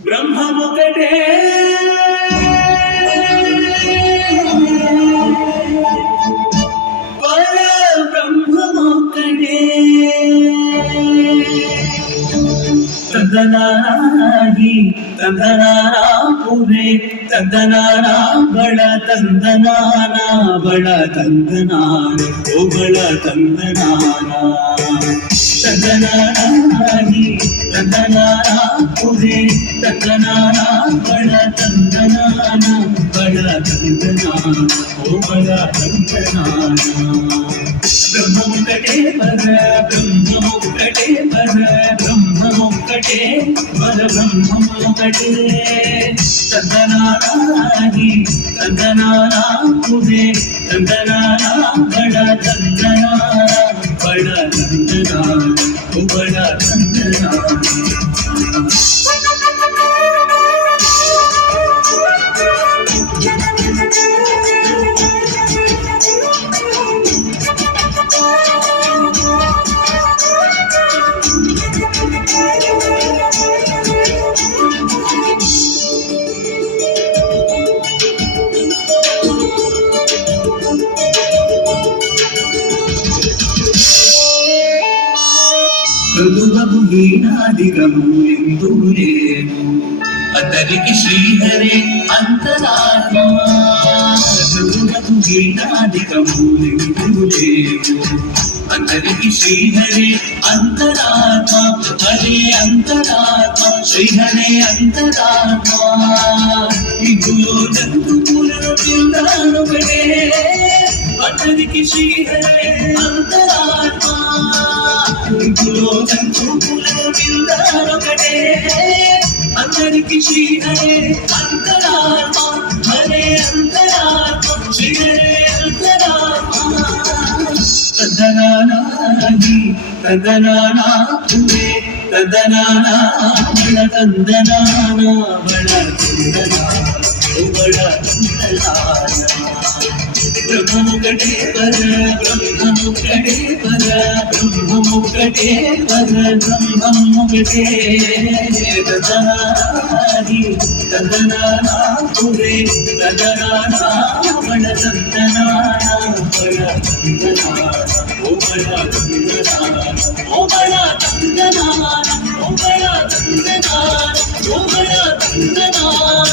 బ్రహ్మముకటే బ్రహ్మముకటే ತಂದನಾಗಿ ತಂದನಾಪುರೆ ತಂದನಾನ ಬಳ ತಂದನಾನ ಬಳ ತಂದನಾನ ಓ ಬಳ ತಂದನಾನ ತಂದನಾಗಿ ತಂದನಾಪುರೆ ತಂದನಾನ ಬಳ ತಂದನಾನ ಬಳ ತಂದನಾನ ಓ ಬಳ ತಂದನಾನ ಬ್ರಹ್ಮಮುಕಟೇ ಪರ ಬ್ರಹ್ಮಮುಕಟೇ ಪರ ಬ್ರಹ್ಮಮುಕಟೇ ಪರ ಬ್ರಹ್ಮಮುಕಟೇ ತಂದನಾಗಿ ತಂದನಾಪುರೆ ತಂದನಾನ ಬಡ ತಂದನಾನ ಬಡ ತಂದನಾನ ಬಡ ತಂದನಾನ మృదువము వీణాదిగము ఎందులేము అతనికి శ్రీహరే అంతరాత్మ మృదువము వీణాదిగము ఎందులేము అతనికి శ్రీహరే అంతరాత్మ హరే అంతరాత్మ శ్రీహరే అంతరాత్మ ఇగులో జంతువులను పిల్లానుగడే అతనికి శ్రీహరే అంతరాత్మ అందరికి శ్రీహరే అంతరాత్మ హరే అంతరాత్మ శ్రీహరే అంతరాత్మ తదనానాగి తదనానాపురే తదనానా బళ తందనాన బళ తందనాన బళ తందనాన బ్రహ్మముకటే పర బ్రహ్మముకటే పర బ్రహ్మముకటే పర బ్రహ్మముకటే తదనాది తదనాపురే తదనానా బళ తందనాన బళ తందనాన ఓ బళ తందనాన ఓ బళ తందనాన ఓ బళ తందనాన ఓ బళ తందనాన